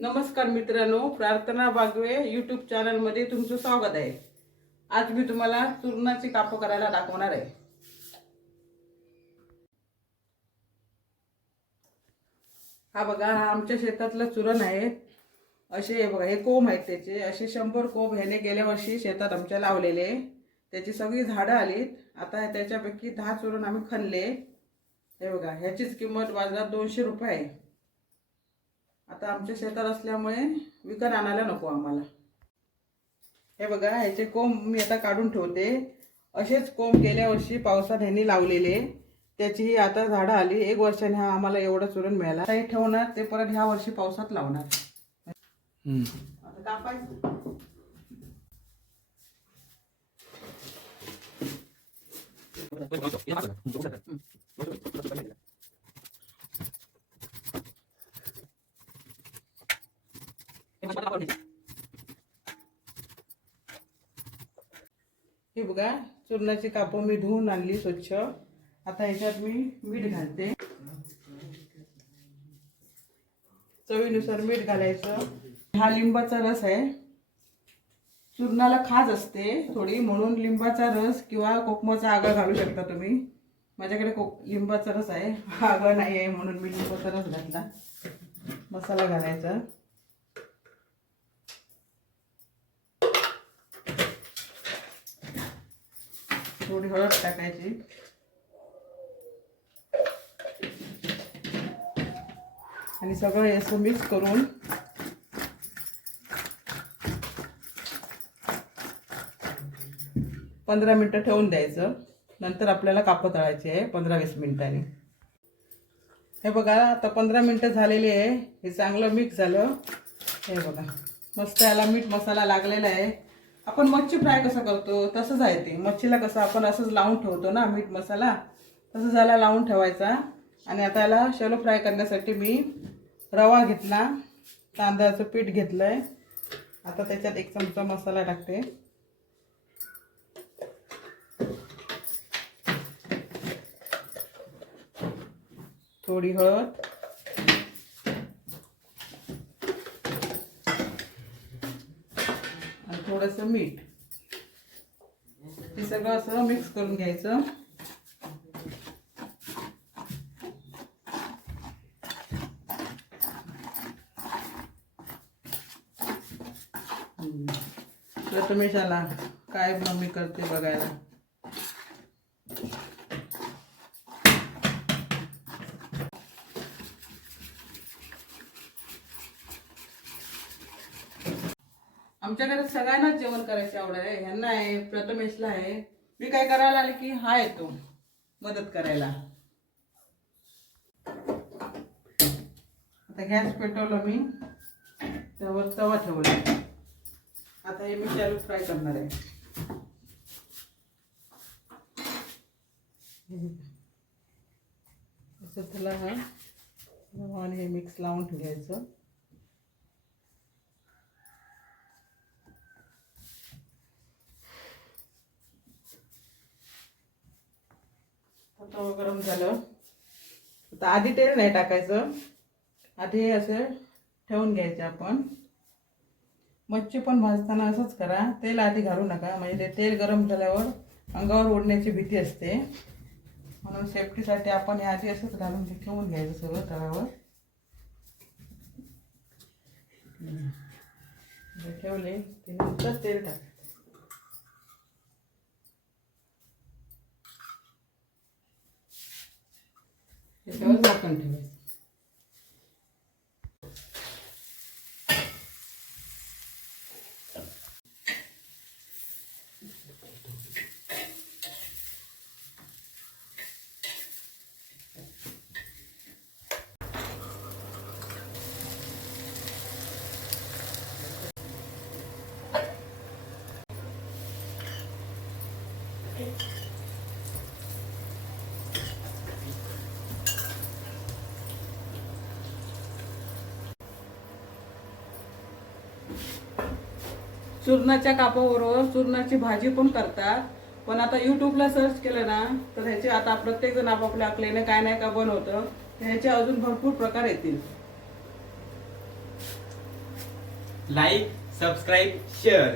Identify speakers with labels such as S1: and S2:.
S1: नमस्कार मित्रांनो प्रार्थना बागवे यूट्यूब चॅनलमध्ये तुमचं स्वागत आहे. आज मी तुम्हाला चूर्णाची कापं करायला दाखवणार आहे. हा बघा हा आमच्या शेतातलं चुरण आहे. असे हे बघा हे कोंब आहेत त्याचे. असे शंभर कोंब ह्याने गेल्या वर्षी शेतात आमच्या लावलेले. त्याची सगळी झाडं आलीत. आता त्याच्यापैकी दहा चुरण आम्ही खणले. हे बघा ह्याचीच किंमत बाजारात दोनशे रुपये आहे. आता आमच्या शेतात असल्यामुळे विकत आणायला नको आम्हाला. हे बघा ह्याचे कोंब मी आता काढून ठेवते. असेच कोंब गेल्या वर्षी पावसात ह्यांनी लावलेले. त्याचीही आता झाडं आली. एक वर्षाने हा आम्हाला एवढं चुरण मिळाला. आता हे ठेवणार ते परत ह्या वर्षी पावसात लावणार. आता कापायचं. हे बघा चूर्णाची कापं मी धुवून आणली स्वच्छ. आता ह्याच्यात मी मीठ घालते. चवीनुसार मीठ घालायचं. हा लिंबाचा रस आहे. चूर्णाला खाज असते थोडी म्हणून लिंबाचा रस किंवा कोकमाचा आगळ घालू शकता तुम्ही. माझ्याकडे कोक लिंबाचा रस आहे. हा आगळ नाही आहे म्हणून मी लिंबाचा रस घातला. मसाला घालायचा. थोडी हळद टाकायची. आणि सगळं असं मिक्स करून पंधरा मिनटं ठेवून द्यायचं. नंतर आपल्याला कापं तळायची आहे पंधरा वीस मिनिटांनी. हे बघा आता पंधरा मिनटं झालेली आहे. हे चांगलं मिक्स झालं. हे बघा मस्त याला मीठ मसाला लागलेला आहे. आपण मच्छी फ्राय कसं करतो? तसंच आहे ते. मच्छीला कसं आपण असंच लावून ठेवतो ना मीठ मसाला? तसं झाला लावून ठेवायचा. आणि आता याला शॅलो फ्राय करण्यासाठी मी रवा घेतला. तांदळाचं पीठ घेतलं आहे आता त्याच्यात एक चमचा मसाला टाकते. थोडी हळद आणि थोडंसं मीठ. हे सगळं असं मिक्स करून घ्यायचं. हम्म. प्रथमेश आला काय मम्मी करते बघायला? आमच्या घरात सगळ्यांनाच जेवण करायची आवड आहे. ह्यांना आहे प्रथमेशला आहे. मी काय करायला आले की हा येतो मदत करायला. आता गॅस पेटवलं मी. त्यावर तवा ठेवला. आता हे मी चालू फ्राय करणार आहे. असं त्याला हा आणि हे मिक्स लावून ठेवायचं. तवा गरम झालं. आता आधी तेल नाही टाकायचं. आधी हे असं ठेवून घ्यायचं आपण. मच्छी पण भाजताना असंच करा. तेल आधी घालू नका. म्हणजे ते तेल गरम झाल्यावर अंगावर ओढण्याची भीती असते. म्हणून सेफ्टीसाठी आपण हे आधी असंच घालून ते ठेवून घ्यायचं सगळं तव्यावर ठेवले. ते नंतर तेल टाक. Continues Thank okay. you. चूर्णाच्या कापाबरोबर चूर्णाची भाजी पण करतात. पण आता युट्यूबला सर्च केलं ना तर ह्याचे आता प्रत्येक जण आपापल्या आपल्याने काय नाही का बनवतं ह्याचे अजून भरपूर प्रकार येतील.
S2: Like subscribe share